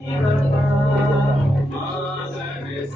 아, 네.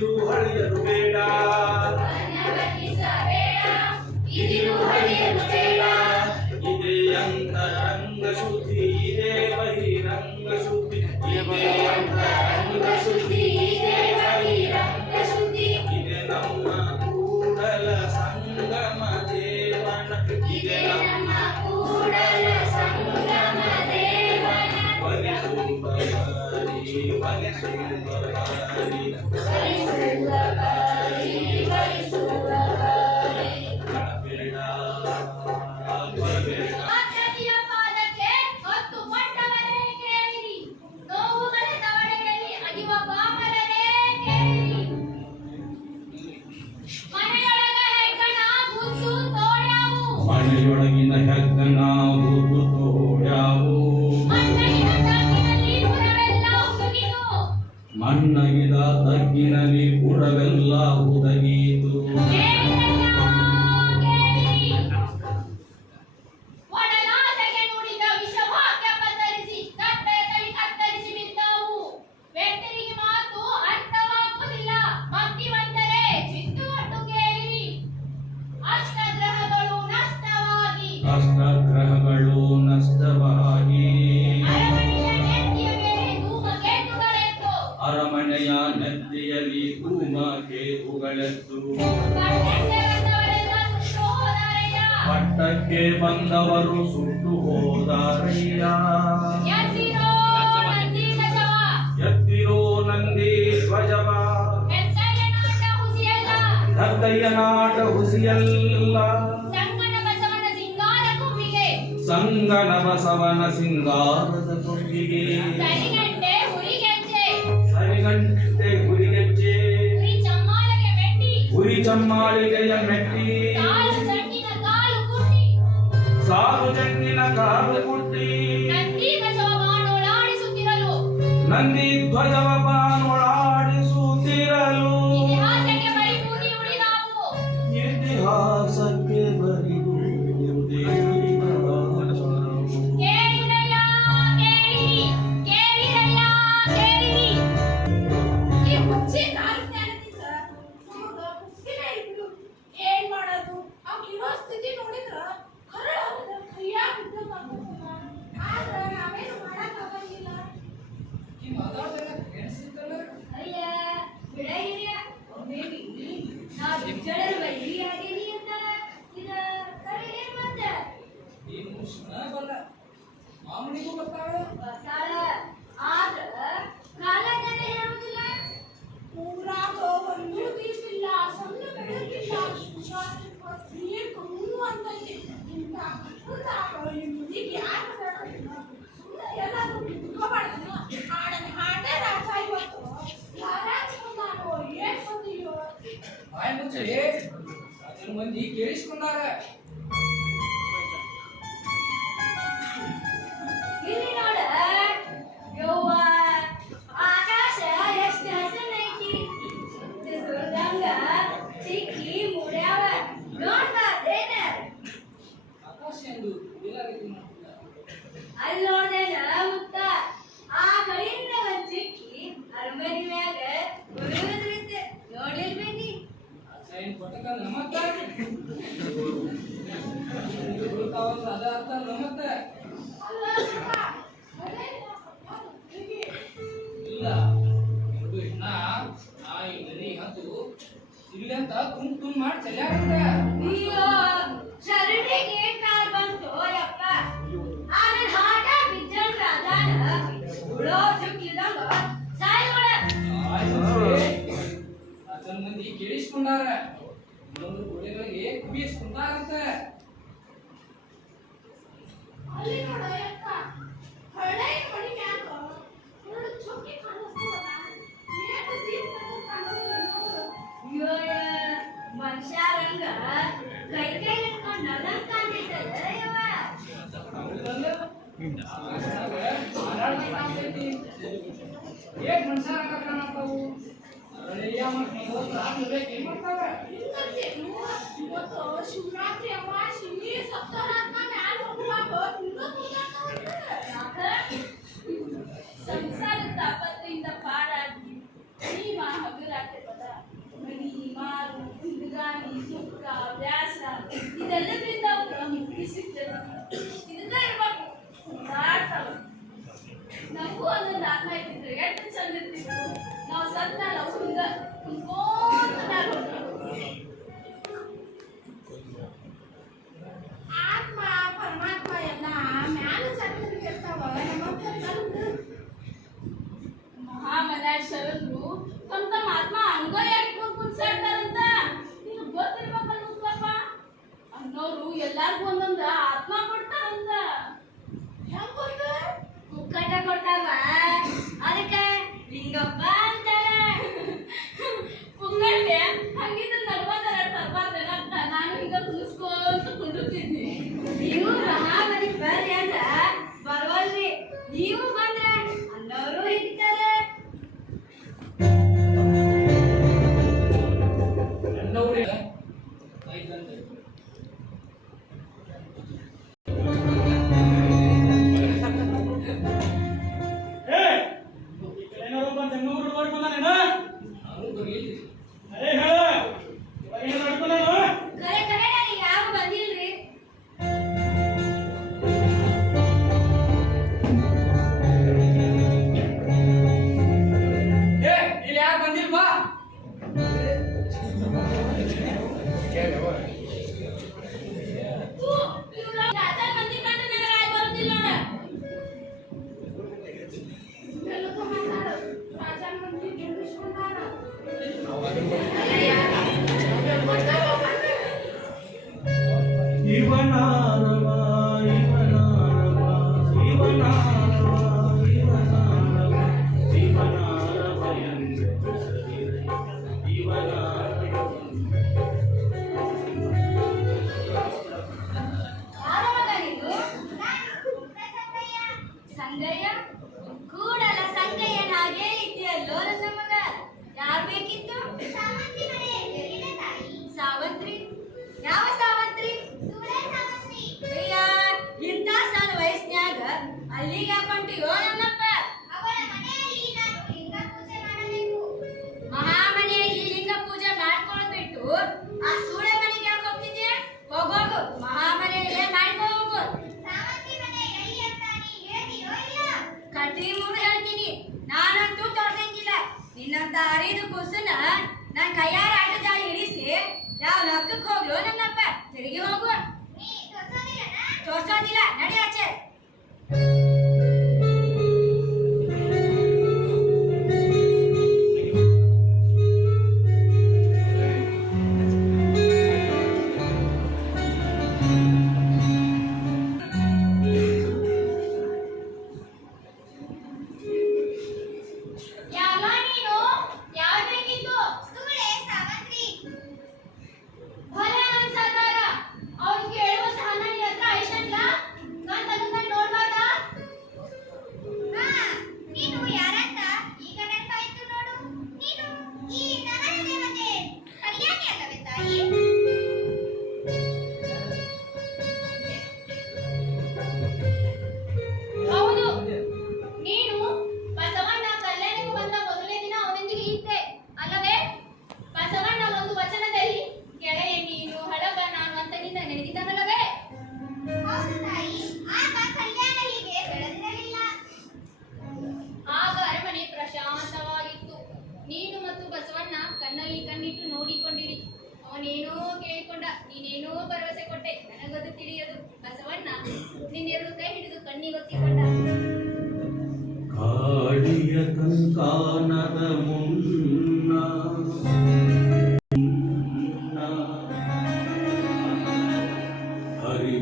ಇದಿರು ಹಳಿಯಲು ಬೇಡ ಇದಿರು ಹಳಿಯಲು ಬೇಡ ಇದೇ ಅಂತರಂಗ ಶುದ್ಧಿ ಇದೇ ಬಹಿರಂಗ ಶುದ್ಧಿ ಇದೇ ಅಂತ Vai Sula Vai Sula Vai Sula ನೆರೆಗೆ ಬಂದವರು ಸುಟ್ಟು ಹೋದಾರಯ್ಯ. ಎತ್ತಿರೋ ನಂದಿ ಧ್ವಜವ ನಾಟ ಹುಸಿಯಲ್ಲ. ಸಂಗನ ಬಸವನ ಸಿಂಗಾರದ ಕೊಟ್ಟಿಗೆ ಸರಿಗಂಟೆ ಹುರಿಗೆಜ್ಜೆ ಹುರಿ ಚಮ್ಮಾಳಿಗೆಯ ಮೆಟ್ಟಿ. ಸಾಲು ಜಂಗಿನ ಕಾಲು ಗುಡ್ಡಿ ನಂದಿ ಧ್ವಜವ ಬಾನೋಳಾಡಿಸುತ್ತಿರಲು ಇತಿಹಾಸ Thank you. నీకేసుకున్నారా? ಇರ್ತಾರೆ ಒಂದೊಂದು ಗೋಡೆಗಳಿಗೆ ಕುಬಿಸ್ ಕುಂತ ಇರುತ್ತೆ ಅಲ್ಲಿ ನೋಡು ಅಕ್ಕ ಹಳೆ ಮಡಿ ಮ್ಯಾಗ ಎರಡು ಚೊಕ್ಕಿ ಕಾಣಿಸ್ತದ ಏಟು ದೀಪ ಕಾಣಿಸ್ತದ ಯೋಯ ಮನುಷ್ಯ ರಂಗ ಕೈ ಕೈ ಹಿಡ್ಕೊಂಡು ನಗನ್ ಕಾಣಿಸ್ತದ ಯವ एक मनसार का करना पड़ू ಶಿವರಾತ್ರಿ ಅಮ್ಮ ಶಿವನಿ ಸಪ್ತರಾತ್ಮ ಮ್ಯಾಲ ಹೋಗುವಾಗ ಮುಂದೆ ಕೂತಾಡ್ತಾವ ಸಂಸಾರದ ತಾಪತ್ರೆಯಿಂದ ಪಾರಾಗಿ ನೀವ ಹಗಲಾಗ್ತದ ಮಣಿ ಮಾರು ತಿರುಗಾಣಿ ಸುಖ ವ್ಯಾಸ ಇದೆಲ್ಲದರಿಂದ ಮುಕ್ತಿ ಸಿಗ್ತದೆ ಎಲ್ಲಾರ್ಗೂ ಒಂದೊಂದ ಆತ್ಮ ಕೊಡ್ತಾರಂತ. ಹೆಂಗ ಮುಕ್ಕಟ ಕೊಡ್ತಾರ ಅದಕ್ಕ ಲಿಂಗಪ್ಪ ಅಂತಾರೆ. ಅಂತಾರ ಪುಂಗಟ್ಟೆ ಹಂಗಿದ ತರ್ಬಾರ ತರ್ಬಾರ ನಾನು ಹಿಂಗ ಕುಣಿಸ್ಕೋತ ಕುಂಡುತ್ತಿದ್ದೆ ನೀವು ಮಹಾಬಲಿ ಬರ್ರಿ ಅಂತ ಬರವಲ್ರಿ. ನೀವು ಬಂದ್ರೆ ಅನ್ನೋರು ಹಿಡಿತಾರೆ. ಅನ್ನೋರು Amen.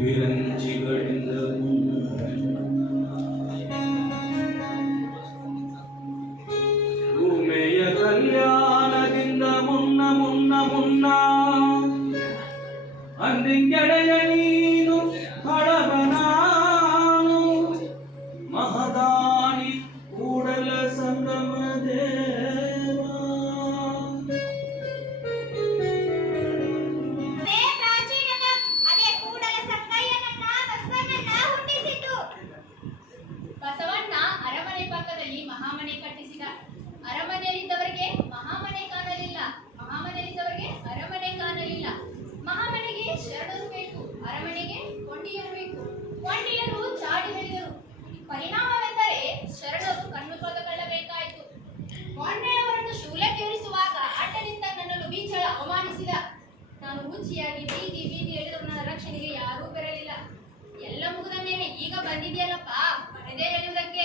விரஞ்சி கழிந்ததும் ಖುಷಿಯಾಗಿ ಬೀದಿ ಬೀದಿ ಹೇಳಿದ್ರು ನನ್ನ ರಕ್ಷಣೆಗೆ ಯಾರೂ ಬರಲಿಲ್ಲ. ಎಲ್ಲ ಮುಗಿದ ಮೇಲೆ ಈಗ ಬಂದಿದೆಯಲ್ಲಪ್ಪ? ಬರದೇ ಹೇಳುವುದಕ್ಕೆ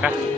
acá.